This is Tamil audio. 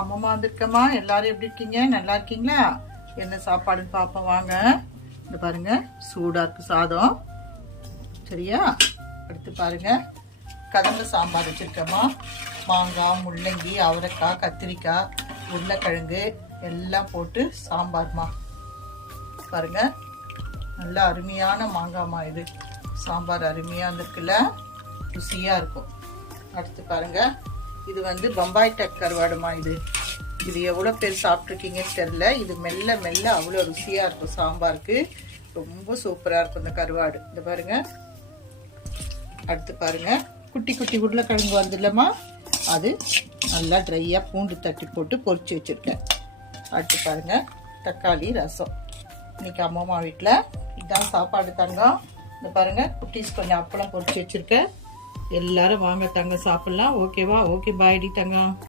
அம்மா வந்திருக்கம்மா. எல்லாரும் எப்படி இருக்கீங்க? நல்லா இருக்கீங்களா? என்ன சாப்பாடுன்னு பார்ப்போம் வாங்க. இந்த பாருங்க, சூடா இருக்கு சாதம். சரியா? அடுத்து பாருங்க, கதம்ப சாம்பார் வச்சிருக்கம்மா. மாங்காய், முள்ளங்கி, அவரைக்காய், கத்திரிக்காய், உருளைக்கிழங்கு எல்லாம் போட்டு சாம்பார்மா. பாருங்க, நல்லா அருமையான மாங்காய்மா. இது சாம்பார் அருமையா இருந்திருக்குல்ல, ருசியா இருக்கும். அடுத்து பாருங்க, இது வந்து பம்பாய் டக் கருவாடுமா. இது எவ்வளோ பேர் சாப்பிட்ருக்கீங்கன்னு தெரியல. இது மெல்ல மெல்ல அவ்வளோ ருசியா இருக்கும். சாம்பாருக்கு ரொம்ப சூப்பரா இருக்கும் இந்த கருவாடு. இந்த பாருங்க. அடுத்து பாருங்க, குட்டி குட்டி உருளைக்கிழங்கு வந்து இல்லைம்மா, அது நல்லா ட்ரையாக பூண்டு தட்டி போட்டு பொரிச்சு வச்சுருக்கேன். அடுத்து பாருங்க, தக்காளி ரசம். இன்னைக்கு அம்மா வீட்டில் இதுதான் சாப்பாடு தங்கம். இந்த பாருங்க, குட்டீஸ் கொஞ்சம் அப்பளம் பொரிச்சு வச்சுருக்கேன். எல்லாரும் வாங்க தங்கம் சாப்பிட்லாம். ஓகேவா? ஓகே, பாய்டி தங்கம்.